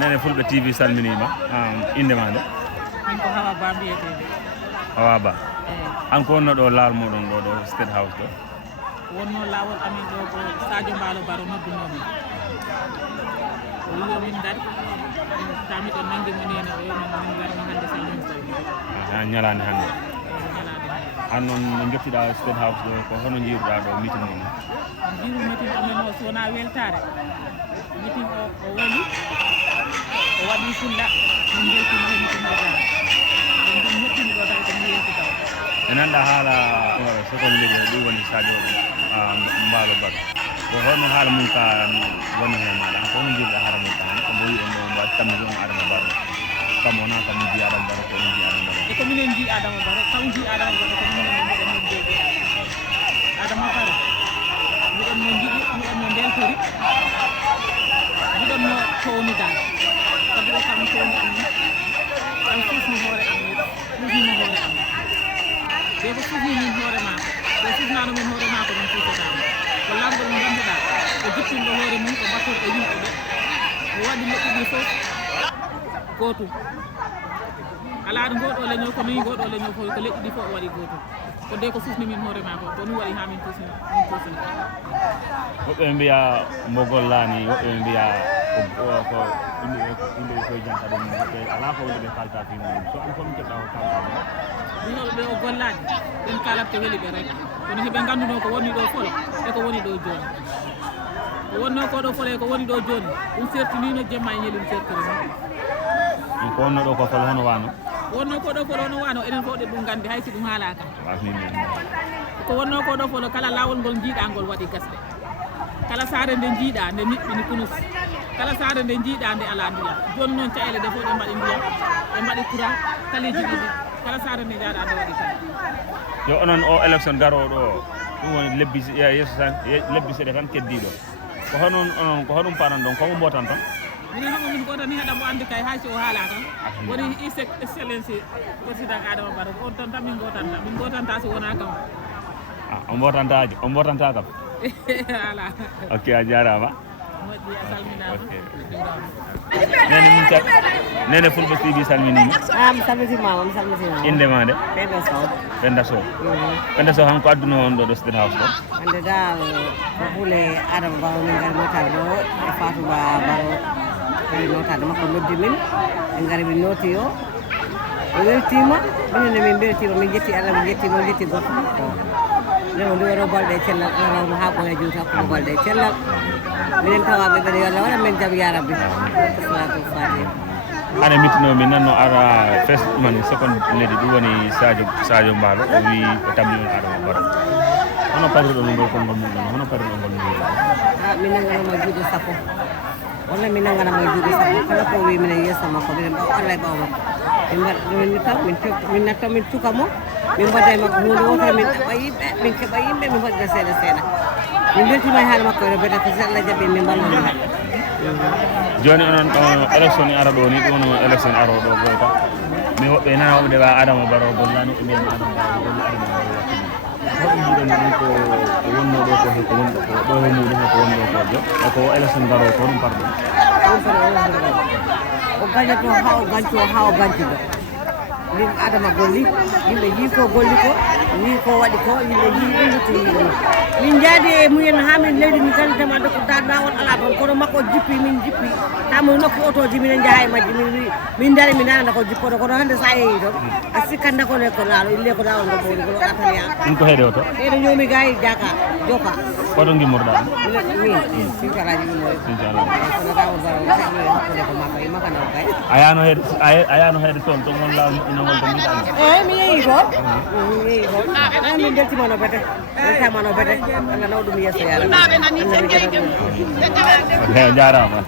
nene fulɓe TV salminima inde ma nde min ko Hawa Ba mbiyetede Hawa Ba eyi an ko wonno ɗo lawol moɗon ɗo State House ɗo wonno lawol amin ɗo ko Sadio Mballo Baro noddunomin o wi yomin dar tamiɗon nanguimi nene o yomin min garmi hannde salmin tawi ñalande hannde ñalade an noon no jottiɗa State House ɗo ko hono jiiruɗa ɗo meeting ni jiru meeting amen o so wona weltare meeting o woni o waɗi fulla min beltima he meeting o tawa ɗum ɗum hettimi ɗo tawi komi yelti taw e nanɗa haala second lady ɗum woni Sadio Mballo Baro ko hono haala mum ka woni hen maɗa ko hono jiiruɗa haala mum ka ko mbo wiɗen ɗo mbaɗ tammi on Adama Baro kam wona kam mi ji Adama Baro ko on ji Adama Baro e ko minen ji Adama Baro kam ji Adama Baro ko minen mbiɗen no jeeɗi Adama Baro mbiɗen no jiɗi mbiɗen no beltori mbiɗen no townidal sabu o kam towni amin kam sufni hoore amin sufnimo hoore amin ɓe ko sufni min hoore ma so sufnano min hoore ma ko min sufotama ko lamɗo mo ganduɗa ko jippinɗo hoore mum ko battorɗo yimɓeɓe o waɗi leɗɗiɗi fof gotum ala ɗo ngoɗo leñol ko nayi goɗo leñol fof ko leƴƴi ɗi fof o waɗi gotum ko nde ko sufni min hoore ma ko ko ɗum waɗi ha min tusni woɓɓe mbiya mbo gollani woɓɓe mbiya ko yimɓe koye janta ɗum woɓɓe ala ko wonde ɓe kalta fi muɗum so an fof mi keɓɗa ko kalta ɗum ɗinoɓe ɓe o gollani ɓen kalat ko weeli ɓe rek kono heɓe ganduno ko woni ɗo folo e ko woni ɗo joni ko wonno ko ɗo folo e ko woni ɗo joni ɗum sertinino jemma e ñeli ɗum sertiri noon ko wonno ɗo ko folo hono wano wonno ko ɗo folo hono wano enen fof ɗe ɗum gandi hay si ɗum haalaka wasnimi ko wonno ko ɗo folo kala lawol ngol jiiɗa ngol waɗi gasɗe kala saare nde jiiɗa nde niɓɓini kunus kala saare nde jiiɗa nde ala ndiyam joni noon caɗele ɗe fof ɗe mbaɗi ndiyam ɓe mbaɗi courant taliji ɗiɗi kala saare nde jaaɗa nde waɗi kala yo onon o élection garoɗo o ɗum woni lebbi yesso tan lebbi seeɗa tan keddiɗo ko honon onon ko hoɗum paran ɗon komo mbotan ton minen homo min gotani haɗa mo andi kay haysi o haala tan woni his excellency président Adama Barrow on ton tan min gotanta so wona kam o mbotanta kam ala ok a jarama moƴƴi a salminama nene min nene fulɓe TV salminima mi salmitimama mi salmitimama inde ma nde Penda Sow Penda Sow hanko adduno on ɗo State House ɗo hande da ko huule Adama Barrow min gari notade ɗo e Fatouba Barrow kadi notade makko noddi min min gari min nooti o weltima minenne min beltima min jetti Allah min jetti min jetti goto nden o ndiwano balɗe cellal alarama ha koye juuta hakkude balɗe cellal minen tawaɓe ɓeɗe yo Allah waɗa men jaam ya rabbi salatul fatiha hane mittinomi nanno ara first man second lady ɗum woni Sadio Mballo o wi o tammi on Adama Barrow hono parruɗon ngol konngol muɗum hono parruɗon ngol mbiɗa min nanganamo e juuɗe sappo walla min nanganamo e juuɗe sappo kala ko wi minen yesso makko minen ɓaw Allah e ɓaw makko min mbaɗmin taw min natta min cukamo min mbaɗa e makko hunde wotere min ɗaɓɓa yimɓe min keeɓa yimɓe min mbaɗira seeɗa seeɗa min beltima e haala makko ene beda ko so Allah jaaɓi min mballamo joni onon élection ara ɗo ni ɗum woni élection aro ɗo goyta mi woɓɓe nana woɓɓe ɗewa Adama Barrow gollani woɓɓe mbiyami Adama Barrow golli Adama Barrow wakkili hoɗum jiɗon ɗum ko wonno ɗo ko ko wonɗo ko ɗo he muɗum ko wonɗo ko jo e ko élection garo ko ɗum parɗum o gañato ha o ganco ha o gancuɗo min Adama golli yimɓe jii ko golli ko wi ko waɗi ko yimɓe jii ɗum lutti min jaadi e mumen ha min leydi min kalitama de ko dawol ala toon kono makko jippi min jippi tamin nokki otoji minen jaaha e majji min dari mi nanana ko jippoto kono hannde sa yeehi toon a sikkanda kone ko laalo ille ko lawol ngo ɓowni kono waɗa tan yaa ɗum ko heeɗe o to ɓeɗo ñoomi gayi jaka joka koto gimmorɗa min sinkalaji ɗumore inchallah kono lawol bara saɗi hakkude ko makko e makanaw kay a yano heede toon to gon lawol moƴƴinagol to mbiɗa mi yeehi toon mi yeehi toon min beltimano bete beltamano bete Allah naw ɗum yesso yara jarama